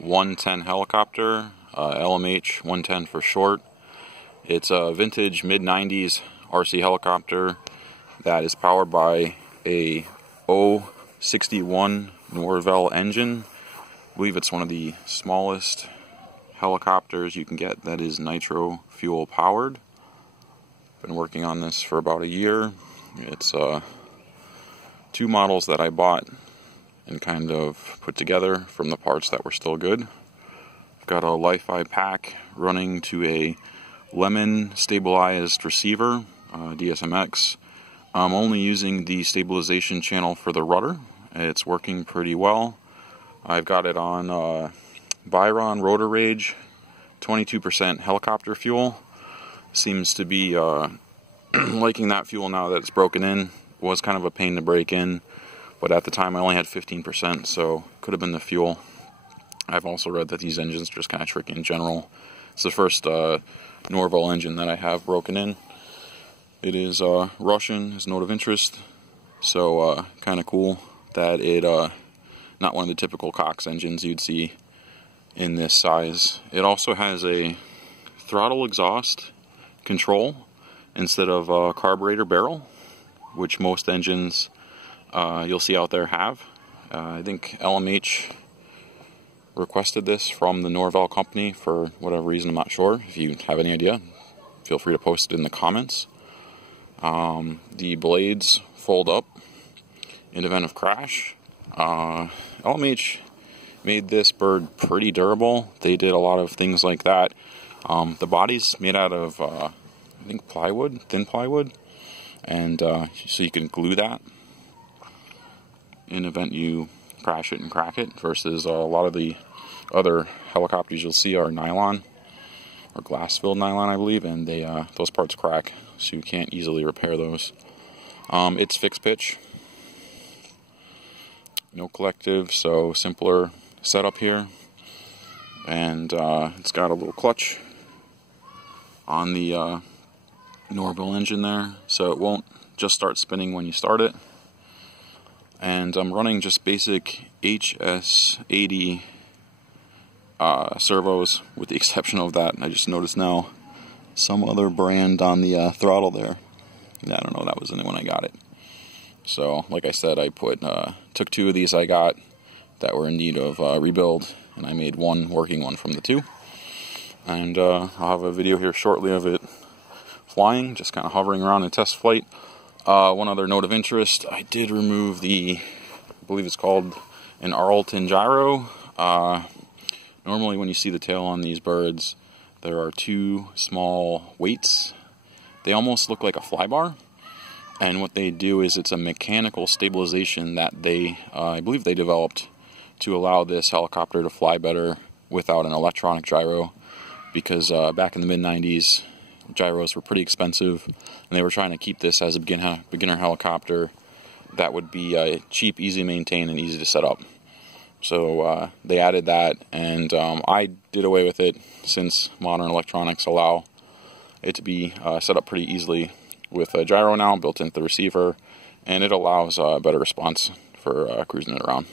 110 helicopter, LMH 110 for short. It's a vintage mid-90s RC helicopter that is powered by a 061 Norvel engine. I believe it's one of the smallest helicopters you can get that is nitro fuel powered. Been working on this for about a year. It's two models that I bought and kind of put together from the parts that were still good. I've got a Li-Fi pack running to a Lemon stabilized receiver, DSMX. I'm only using the stabilization channel for the rudder. It's working pretty well. I've got it on Byron RotorRage 22% helicopter fuel. Seems to be liking that fuel now that it's broken in. It was kind of a pain to break in, but at the time I only had 15%, so could have been the fuel. I've also read that these engines are just kind of tricky in general. It's the first Norvel engine that I have broken in. It is Russian, is note of interest, so kind of cool that it not one of the typical Cox engines you'd see in this size. It also has a throttle exhaust control instead of a carburetor barrel, which most engines you'll see out there have. I think LMH requested this from the Norvel company for whatever reason, I'm not sure. If you have any idea, feel free to post it in the comments. The blades fold up in event of crash. LMH made this bird pretty durable. They did a lot of things like that. The body's made out of, I think, plywood, thin plywood, and so you can glue that in event you crash it and crack it, versus a lot of the other helicopters you'll see are nylon, or glass-filled nylon, I believe, and they those parts crack, so you can't easily repair those. It's fixed pitch, no collective, so simpler setup here, and it's got a little clutch on the Norvel engine there, so it won't just start spinning when you start it. And I'm running just basic HS80 servos, with the exception of that. I just noticed now some other brand on the throttle there. I don't know, that was the new when I got it. So, like I said, I took two of these I got that were in need of rebuild, and I made one working one from the two. And I'll have a video here shortly of it flying, just kind of hovering around in test flight. One other note of interest, I did remove I believe it's called an Arlton gyro. Normally when you see the tail on these birds, there are two small weights. They almost look like a flybar, and what they do is it's a mechanical stabilization that I believe they developed to allow this helicopter to fly better without an electronic gyro, because back in the mid-90s, gyros were pretty expensive, and they were trying to keep this as a beginner helicopter that would be cheap, easy to maintain, and easy to set up. So they added that, and I did away with it since modern electronics allow it to be set up pretty easily with a gyro now built into the receiver, and it allows better response for cruising it around.